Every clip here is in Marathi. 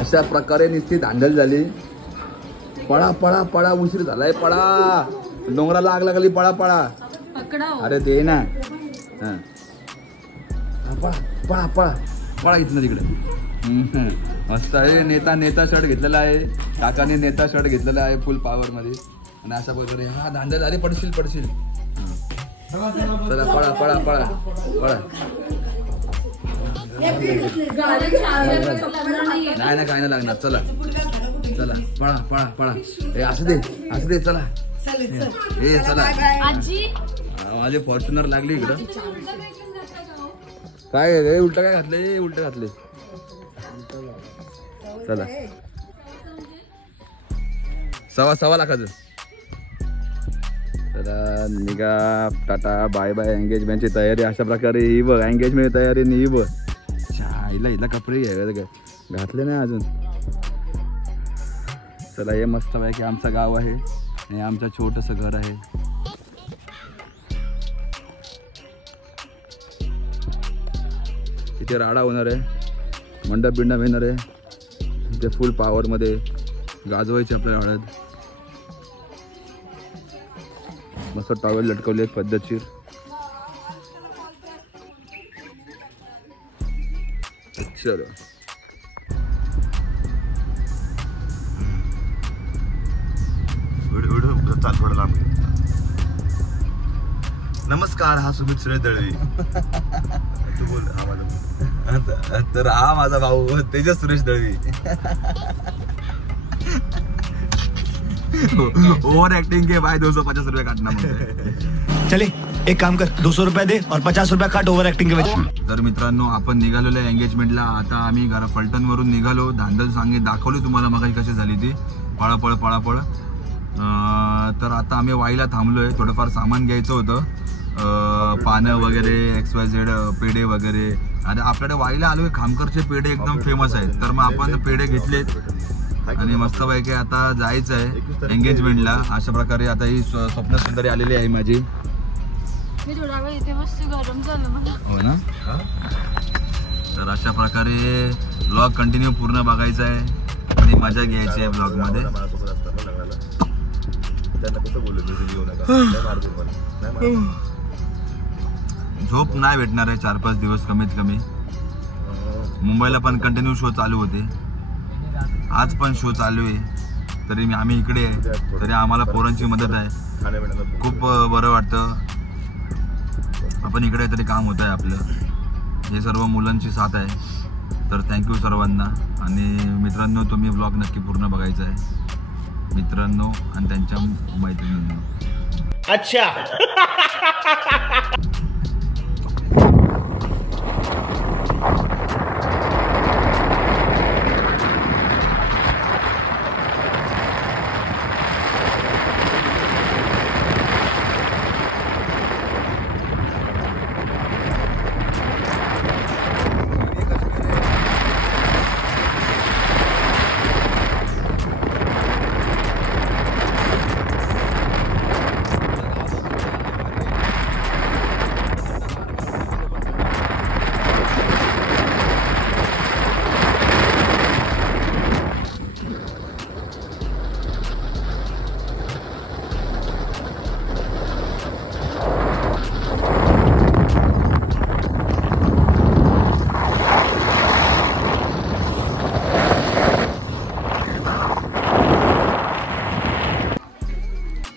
अशा प्रकारे नुसती धांदल झाली. पळा पळा पळा उशीर झालाय. पळा डोंगराला आग लागली. पळा पळा. अरे दे ना. हा पळा पळा पळा पळा इथनं तिकडे. मस्त आहे. नेता शर्ट घेतलेला आहे. काकाने नेता शर्ट घेतलेला आहे फुल पॉवर मध्ये. आणि अशा प्रकारे हा धांदल झाली. पडशील. चला पळा पळा पळा पळा. नाही काय नाही लागणार. चला चला पळा पळा पळा. हे असू दे चला. हे चला. माझे फॉर्च्युनर लागली इकडं. काय उलट काय घातले. उलट घातले. चला 1.25 लाखाचं. चला निघा. Tata bye bye. एंगेजमेंटची तयारी अशा प्रकारे ही बघ. एंगेजमेंट तयारी ही बघ. हिला कपडे घातले नाही अजून. चला हे मस्त आहे की आमचं गाव आहे आणि आमचं छोटंसं घर आहे. इथे राडा होणार आहे. मंडप बिंडप येणार आहे. इथे फुल पॉवर मध्ये गाजवायचे आपल्या हळद. मस्त टॉवेल लटकवले पद्धतशीर. चलो नमस्कार. हा सुमित सुरेश दळवी. तू बोल. तर हा माझा भाऊ तेजस सुरेश दळवी. ओवर एक्टिंग के भाई 250 रुपये काटना. चले एक काम कर 200 रुपये दे और 50 रुपये काट ओव्हर ऍक्टिंग के वजह. तर मित्रांनो आपण निघालेलो आहे एंगेजमेंटला. आता आम्ही फलटण वरून निघालो. धांदल दाखवली तुम्हाला मगाशी कशी झाली ती. पळापळ पळापळ. तर आता आम्ही वाईला थांबलोय. थोडंफार सामान घ्यायचं होतं. पानं वगैरे XYZ पेढे वगैरे. आणि आपल्याकडे वाईला आलोय. खामकरचे पेढे एकदम फेमस आहेत. तर मग आपण पेढे घेतलेत आणि मस्तपैकी आता जायचं आहे एंगेजमेंटला. अशा प्रकारे आता ही स्वप्न सुंदरी आलेली आहे माझी. हो ना. तर अशा प्रकारे ब्लॉग कंटिन्यू पूर्ण बघायचा आहे आणि मजा घ्यायची आहे ब्लॉग मध्ये. झोप नाही भेटणार आहे 4-5 दिवस कमीत कमी. मुंबईला पण कंटिन्यू शो चालू होते. आज पण शो चालू आहे. तरी आम्ही इकडे आहे. तरी आम्हाला पोरांची मदत आहे. खूप बरं वाटतं. आपण इकडे तरी काम होत आहे आपलं. हे सर्व मुलांची साथ आहे. तर थँक्यू सर्वांना. आणि मित्रांनो तुम्ही ब्लॉग नक्की पूर्ण बघायचा आहे. मित्रांनो आणि त्यांच्या मैत्रिणींनो. अच्छा.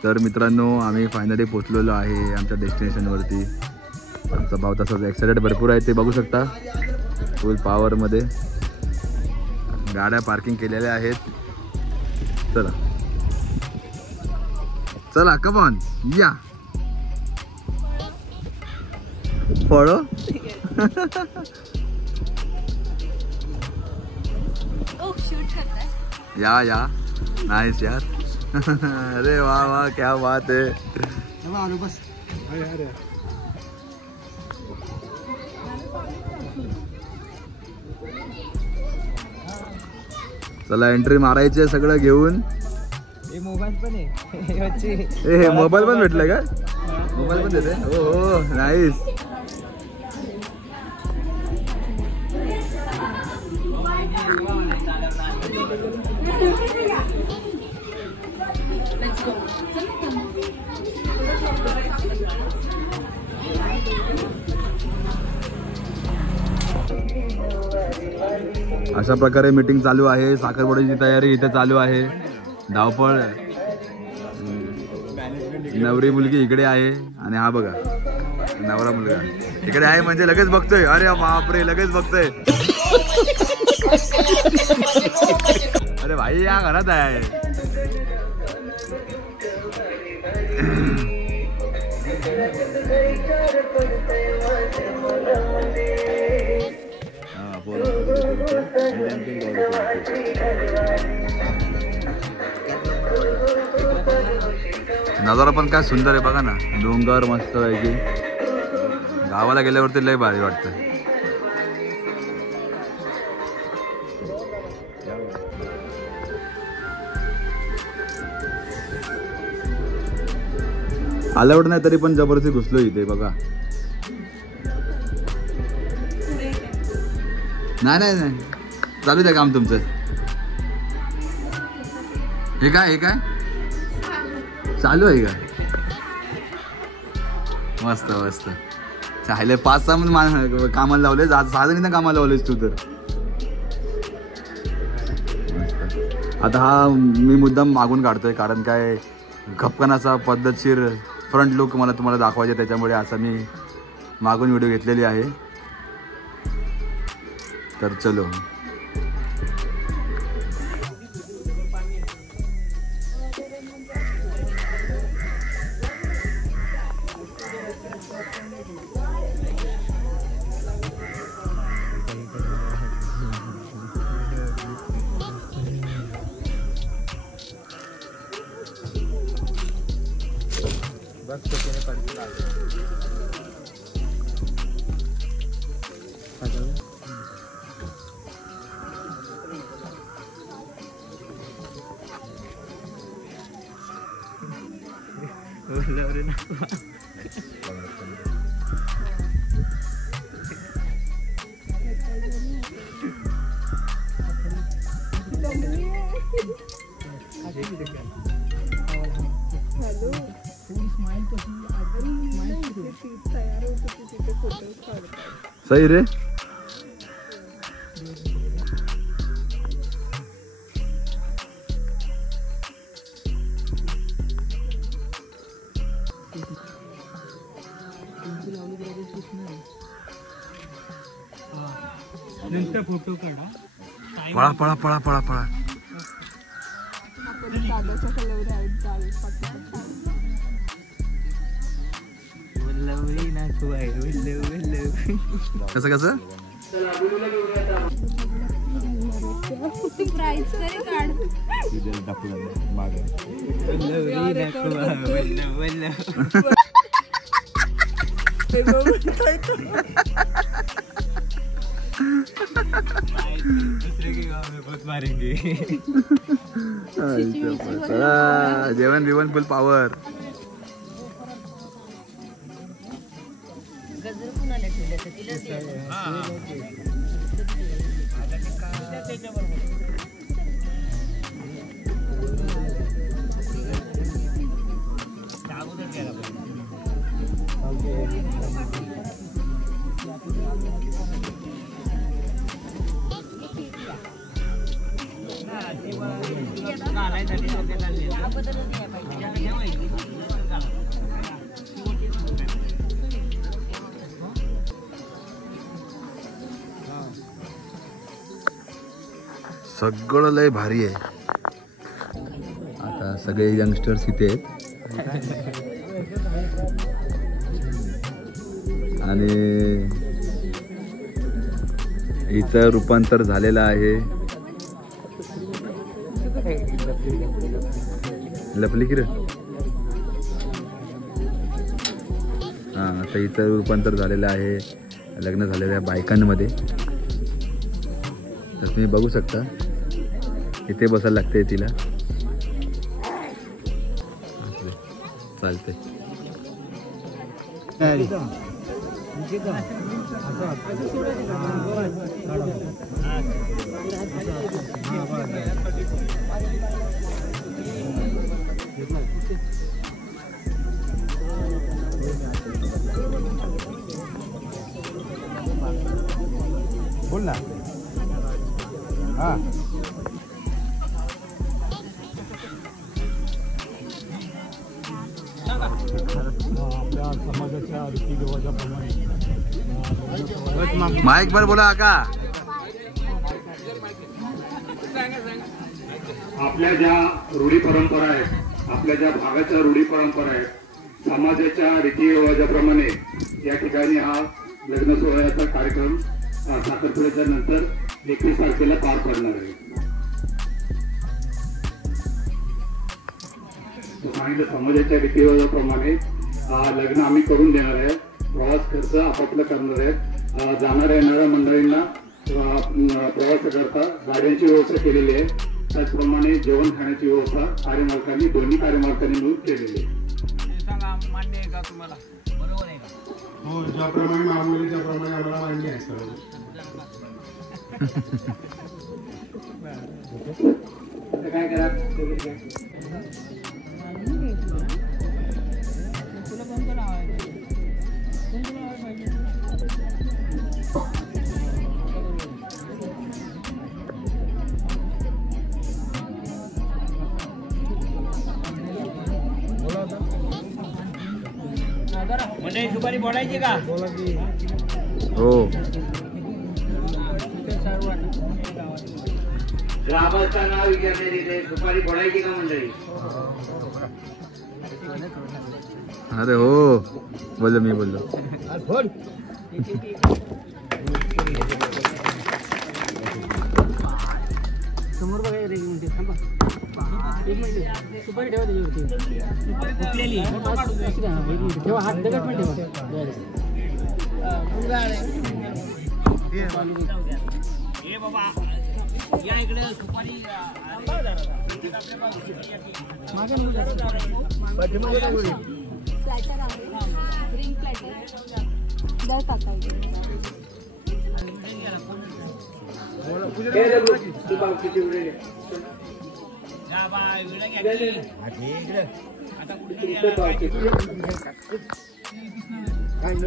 तर मित्रांनो आम्ही फायनली पोचलेलो आहे आमच्या डेस्टिनेशनवरती. आमचा भाव तसाच एक्साइटेड भरपूर आहे. ते बघू शकता फुल पॉवरमध्ये. गाड्या पार्किंग केलेल्या आहेत. चला चला कम ऑन या. पळो. या नाइस यार. अरे वाह वाह क्या बात है. बस. चला एंट्री मारायची सगळं घेऊन. मोबाईल पण आहे. हे मोबाईल पण भेटलाय का. मोबाईल पण देते. हो नाईस. अशा प्रकारे मीटिंग चालू आहे. साखरपुड्याची तयारी इथे चालू आहे. धावपळ. नवरी मुलगी इकडे आहे आणि हा बघा नवरा मुलगा इकडे आहे म्हणजे लगेच बघतोय. अरे बापरे लगेच बघतोय. अरे भाई या घरात आहे. नजारा पण काय सुंदर आहे बघा ना. डोंगर मस्त आहे की गावाला गेल्यावरती लय भारी वाटतं. अलाउड नाही तरी पण जबरदस्ती घुसलो इथे बघा. नाही नाही नाही चालू द्या काम तुमचं. हे काय चालू आहे का? मस्त मस्त. चालेल 5-6 कामाला लावले. 6 जणींना कामाला लावलेस तू तर. आता हा मी मुद्दाम मागून काढतोय कारण काय खपकनाचा पद्धतशीर फ्रंट लुक मला तुम्हाला दाखवायचे त्याच्यामुळे असा मी मागून व्हिडिओ घेतलेली आहे. तर चलो. सही रे. नंतर फोटो काढा. पळा पळा पळा पळा पळा. कसं कसं जेवण बिवण फुल पावर. सगळं लय भारी आहे. आता सगळे यंगस्टर्स इथे आहेत आणि इथं रूपांतर झालेलं आहे. लपली की रे. हां आता इथं रूपांतर झालेलं आहे. लग्न झालेल्या बायकांमध्ये. तर तुम्ही बघू शकता इथे बसायला लागते तिला. चालते. बोल ना. हा आपल्या समाजाच्या रीतिरिवाजाप्रमाणे माईक वर बोला का. आपल्या ज्या रूढी परंपरा आहेत, आपल्या ज्या भागाच्या रूढी परंपरा आहेत, समाजाच्या रीतिरिवाजाप्रमाणे या ठिकाणी हा लग्न सोहळ्याचा कार्यक्रम साखरपुड्याच्या नंतर 21 तारखेला पार पडणार आहे. सांगितलं समाजाच्या रीतिरिवाजाप्रमाणे लग्न आम्ही करून देणार आहे. प्रवास खर्च आपापला करणार आहेत. जाणाऱ्या येणाऱ्या मंडळींना प्रवासाकरता गाड्यांची व्यवस्था केलेली आहे. त्याचप्रमाणे जेवण खाण्याची व्यवस्था कार्यमालकांनी दोन्ही कार्यमालकांनी मिळून केलेली आहे. मान्य आहे का तुम्हाला? बरोबर आहे का? हो, ज्याप्रमाणे मागणी त्याप्रमाणे आम्हाला मान्य आहे सर. काय करा म्हणजे सुपारी बोलायची का? हो. ग्रामस्था नाव विचारले तिथे सुपारी बोलायची का मंडळी? अरे हो बोललो मी बोललो. समोर बघा रे मिनिट थांबा. एक मिनिट सुपारी ठेवा त्याच्यावरती. उठलेली ठेवा, हात दगड पण ठेवा. हे बाबा या इकडे सुपारी प्लॅटर आहे, ग्रीन प्लॅटर दर टाकायचं. थांब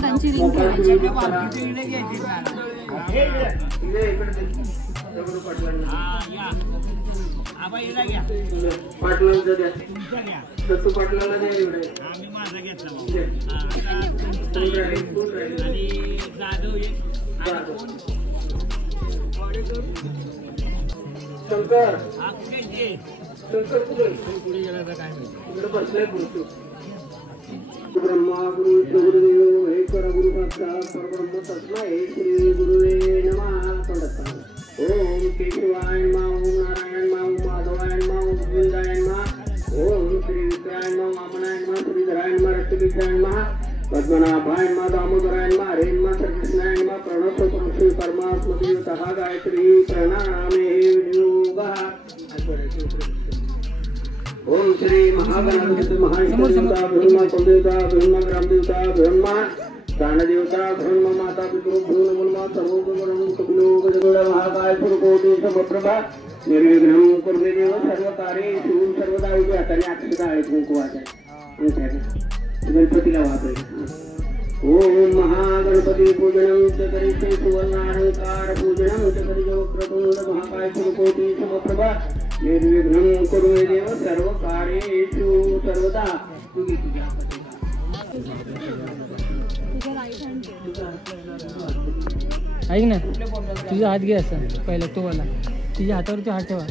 त्यांची रिंग ठेवायची. पाटलाला द्या एवढे. आम्ही माझा घेतला शंकर शंकर पुढे गेला काय माहिती बसलाय पुरुष. ब्रह्मा गुरु गुरुदेव हे कर गुरु साक्षात परब्रह्म तस्मै श्री गुरुवे नमः. ओम केशवाय नमः, ओम नारायण नमः, ओम माधवाय नमः, ओम गोविंदाय नमः, ओम श्री विक्राय नमः, वामनाय नमः, श्रीधराय नमः, रक्तबीजाय नमः, पद्मनाभाय नमः, दामोदराय नमः, हरे नमः, श्रीकृष्णाय नमः. प्रणव श्री परमात्मदेवतः गायत्री प्रणामे योगः. ओम श्री महागणपति महादेवता ब्रह्मा कुलदेवता ब्रह्मा ग्रामदेवता ब्रह्मा दानदेवता ब्रह्म माता पितृभ्यो नमः. सर्वोपकरणं कपिलो गजगोड़ महाकाय पुरकोटी समप्रभा निर्विघ्नं कुर्मे देव सर्वकार्येषु सर्वदा. उजव्या हाताने अक्षता आहे कुंकुवाच्या गणपतीला वापरायचं. ओम महागणपती पूजनं च करिष्ये सुवर्णालंकार पूजनं च करिष्ये वक्रतुंड महाकाय पुरकोटी समप्रभा निर्विघ्नं कुर्मे देव सर्व कार्येषु सर्वदा. ऐक ना, तुझा हात घे असं पहिला तो वाला, तुझ्या हातावरती हात ठेवा.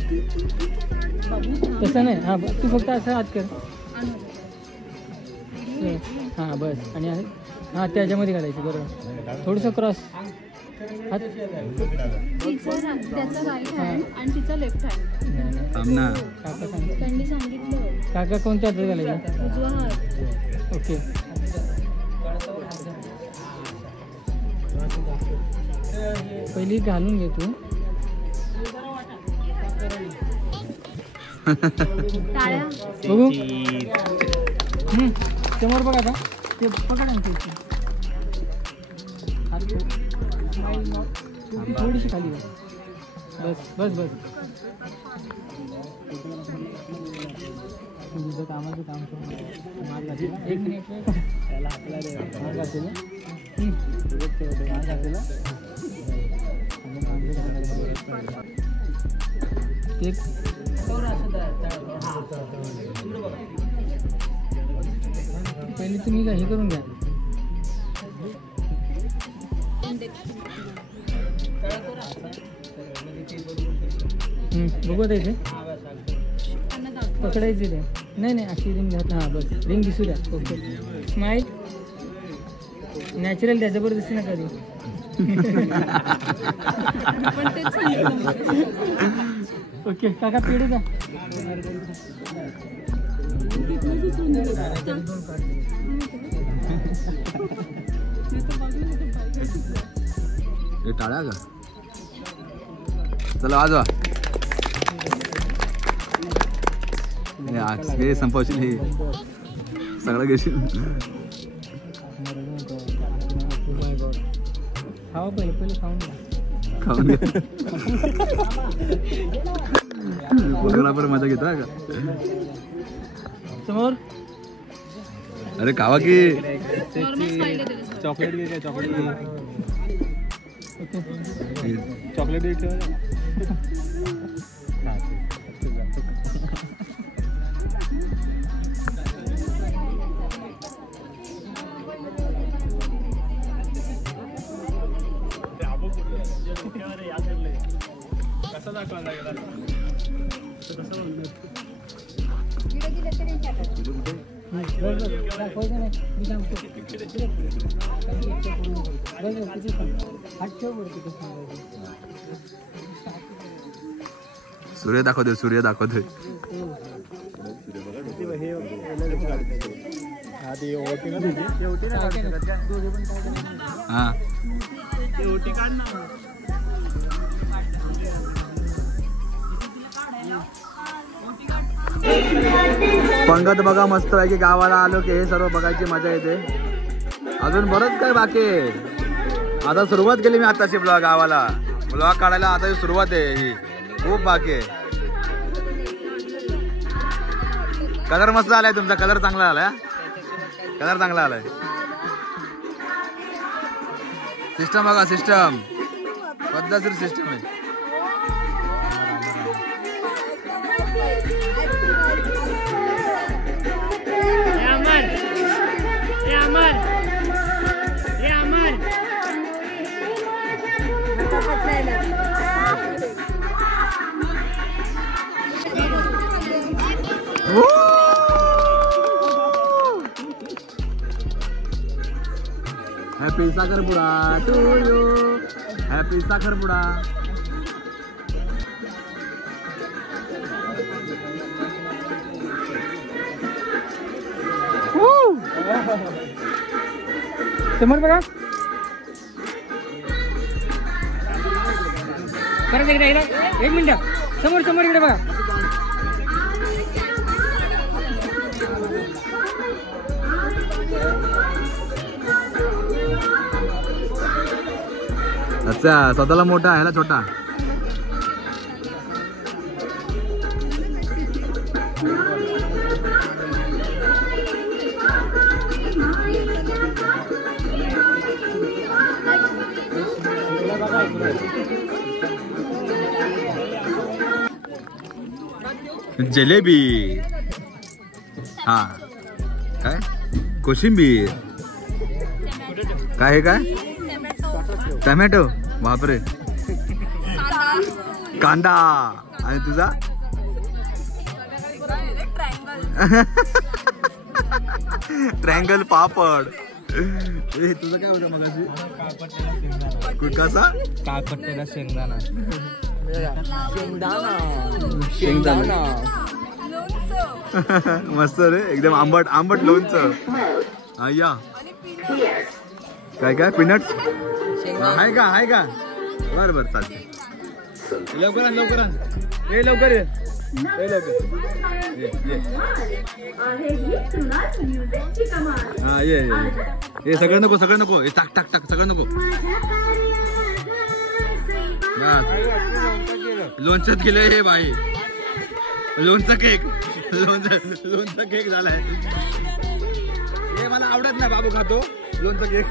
तसं नाही, हां तू फक्त असं हात कर. हां बस. आणि हां त्याच्यामध्ये घालायचं. बरोबर, थोडंसं क्रॉस हात. त्याचा राईट हँड आणि तिचा लेफ्ट हँड. आमना काका सांग. त्यांनी सांगितलं काका कोणत्या हातात घालायचं? उजवा हात. ओके. पहिली घालून घे तू. टाळ्या. बघू समोर बघा आता ते पकड आणते थोडीशी खाली बस बस बस बस तुझं कामाचं काम एक मिनिट त्याला आपला मार घातलेलं मार घातलेलं एक पहिले तुम्ही हे करून घ्या. बघू आता इथे पकडायचे ते नाही नाही अशी रिंग घात हां बस रिंग दिसू द्या ओके स्माईल नॅचरल द्या जबरदस्ती नका देऊ. ओके काका पेढे का टाळ्या का चला वाजवा हे संपवशील हे सगळं घेशील. खावा पहिले खाऊन घ्या खाऊन घ्या फोटोग्राफर मजा घेता का समोर अरे खावा की चॉकलेट घे काय चॉकलेट ओके चॉकलेट कसा दाखवा लागला सूर्य दाखवतोय सूर्य दाखवतोय हा पंगत बघा मस्त आहे की गावाला आलो की हे सर्व बघायची मजा येते. अजून बरंच काय बाकी आहे. आता सुरुवात केली मी आताशी गावाला ब्लॉग काढायला आता सुरुवात आहे ही खूप बाकी आहे. कलर मस्त आलाय तुमचा कलर चांगला आलाय कलर चांगला आलाय. सिस्टम बघा सिस्टम पद्धतशीर सिस्टम आहे. हॅपी साखरपुडा टू यू हॅपी साखरपुडा. समोर बघा परत एकदा एक मिनिट समोर समोर इकडे बघा. अच्छा स्वतःला मोठा ह्याला छोटा. जिलेबी हा काय कोशिंबीर काय हे काय टमॅटो बापरे कांदा आणि तुझा ट्रायंगल पापड. तुझं काय होतं मगाशी कसा काळपट्टेला शेंगदाणा शेंगदाणा मस्त रे एकदम आंबट आंबट लोणचं. या काय काय पीनट्स आहे का आहे का बरं बरं चालते. लवकर आण लवकर आण हे लवकर ये हा ये सगळं नको हे टाक सगळं नको. लोणच्यात गेले हे बाई. लोणचा केक झालाय. हे मला आवडत नाही, बाबू खातो लोणचा केक.